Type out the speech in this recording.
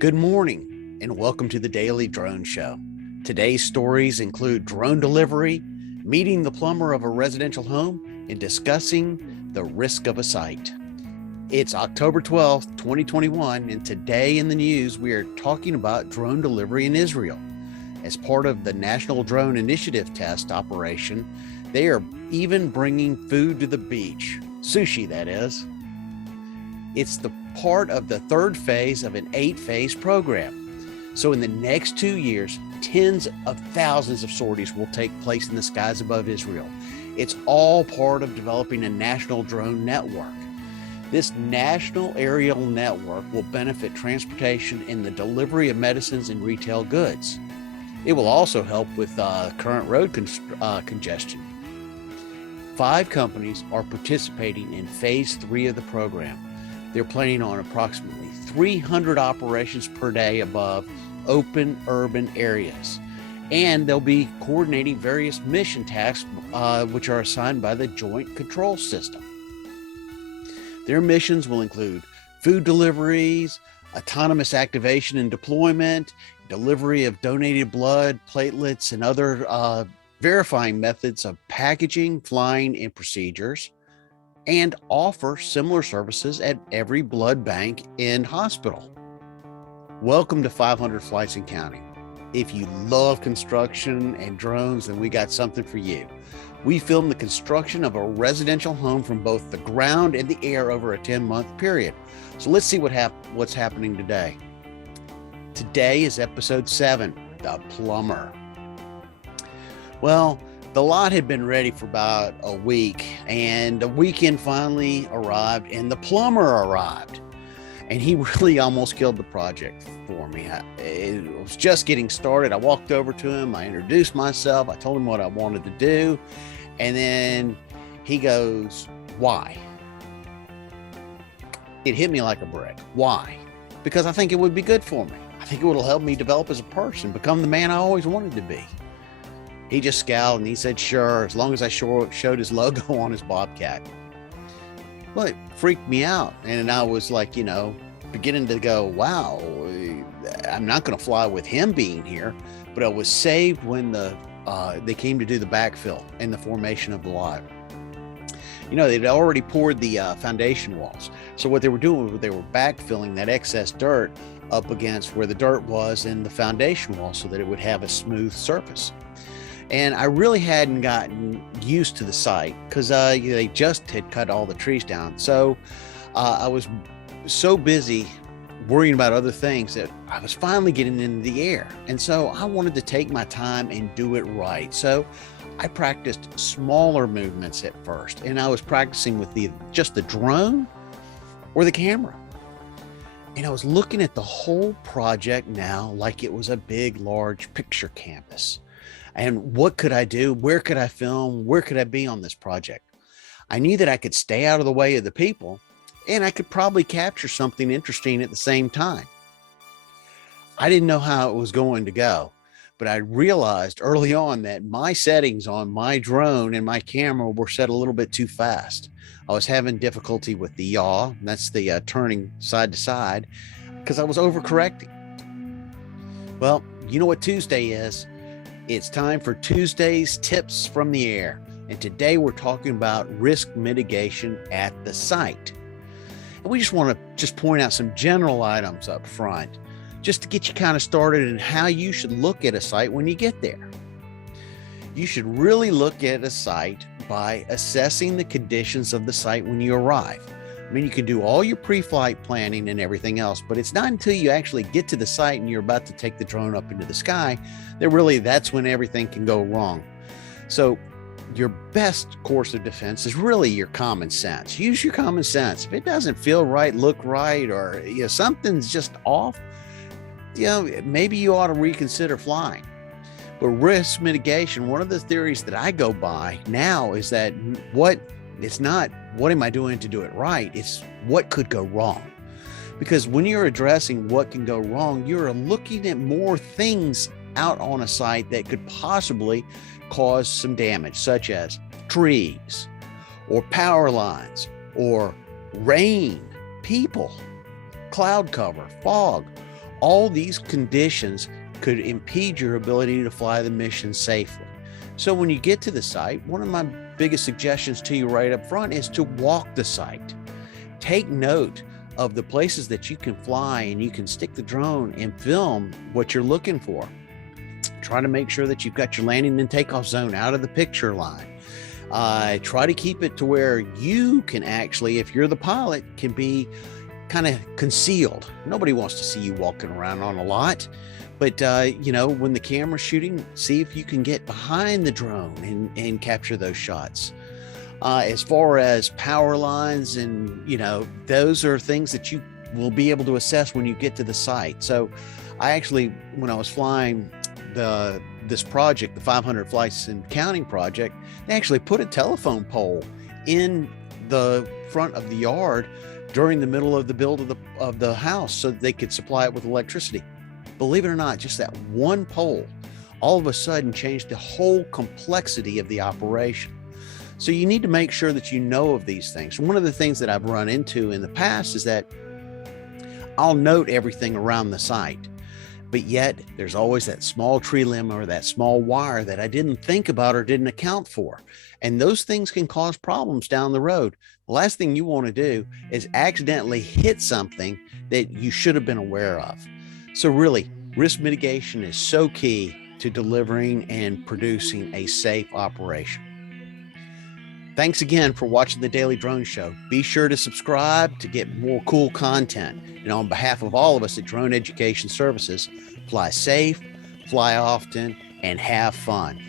Good morning and welcome to the Daily Drone Show. Today's stories include drone delivery, meeting the plumber of a residential home, and discussing the risk of a site. It's October 12th, 2021, and today in the news we are talking about drone delivery in Israel. As part of the National Drone Initiative test operation, they are even bringing food to the beach. Sushi, that is. It's the part of the third phase of an 8-phase program. So in the next 2 years, tens of thousands of sorties will take place in the skies above Israel. It's all part of developing a national drone network. This national aerial network will benefit transportation and the delivery of medicines and retail goods. It will also help with current road congestion. 5 companies are participating in phase 3 of the program. They're planning on approximately 300 operations per day above open urban areas. And they'll be coordinating various mission tasks, which are assigned by the Joint Control System. Their missions will include food deliveries, autonomous activation and deployment, delivery of donated blood, platelets, and other verifying methods of packaging, flying, and procedures, and offer similar services at every blood bank and hospital. Welcome to 500 Flights and Counting. If you love construction and drones, then we got something for you. We filmed the construction of a residential home from both the ground and the air over a 10-month period. So let's see what's happening today. Today is episode 7, The Plumber. Well, the lot had been ready for about a week, and the weekend finally arrived, and the plumber arrived. And he really almost killed the project for me. It was just getting started. I walked over to him. I introduced myself. I told him what I wanted to do. And then he goes, "Why?" It hit me like a brick. Why? Because I think it would be good for me. I think it will help me develop as a person, become the man I always wanted to be. He just scowled and he said, "Sure, as long as I showed his logo on his Bobcat." Well, it freaked me out. And I was like, beginning to go, wow, I'm not going to fly with him being here. But I was saved when they came to do the backfill and the formation of the lot. They'd already poured the foundation walls. So what they were doing was they were backfilling that excess dirt up against where the dirt was in the foundation wall so that it would have a smooth surface. And I really hadn't gotten used to the site because they just had cut all the trees down. So I was so busy worrying about other things that I was finally getting into the air. And so I wanted to take my time and do it right. So I practiced smaller movements at first. And I was practicing with just the drone or the camera. And I was looking at the whole project now like it was a big, large picture canvas. And what could I do? Where could I film? Where could I be on this project? I knew that I could stay out of the way of the people, and I could probably capture something interesting at the same time. I didn't know how it was going to go, but I realized early on that my settings on my drone and my camera were set a little bit too fast. I was having difficulty with the yaw, that's the turning side to side, because I was overcorrecting. Well, you know what Tuesday is. It's time for Tuesday's Tips from the Air. And today we're talking about risk mitigation at the site. And we just want to point out some general items up front, just to get you kind of started in how you should look at a site when you get there. You should really look at a site by assessing the conditions of the site when you arrive. I mean, you can do all your pre-flight planning and everything else, but it's not until you actually get to the site and you're about to take the drone up into the sky that that's when everything can go wrong. So your best course of defense is really your common sense. Use your common sense. If it doesn't feel right, look right, or something's just off, maybe you ought to reconsider flying. But risk mitigation, one of the theories that I go by now is that it's not what am I doing to do it right, it's what could go wrong. Because when you're addressing what can go wrong, you're looking at more things out on a site that could possibly cause some damage, such as trees or power lines or rain, people, cloud cover, fog. All these conditions could impede your ability to fly the mission safely. So when you get to the site, one of my biggest suggestions to you right up front is to walk the site. Take note of the places that you can fly, and you can stick the drone and film what you're looking for. Try to make sure that you've got your landing and takeoff zone out of the picture line. Try to keep it to where you can actually, if you're the pilot, can be kind of concealed. Nobody wants to see you walking around on a lot. But, when the camera's shooting, see if you can get behind the drone and capture those shots. As far as power lines and, those are things that you will be able to assess when you get to the site. So I actually, when I was flying this project, the 500 flights and counting project, they actually put a telephone pole in the front of the yard during the middle of the build of the house so that they could supply it with electricity. Believe it or not, just that one pole all of a sudden changed the whole complexity of the operation. So you need to make sure that you know of these things. One of the things that I've run into in the past is that I'll note everything around the site, but yet there's always that small tree limb or that small wire that I didn't think about or didn't account for. And those things can cause problems down the road. The last thing you want to do is accidentally hit something that you should have been aware of. So really, risk mitigation is so key to delivering and producing a safe operation. Thanks again for watching the Daily Drone Show. Be sure to subscribe to get more cool content. And on behalf of all of us at Drone Education Services, fly safe, fly often, and have fun.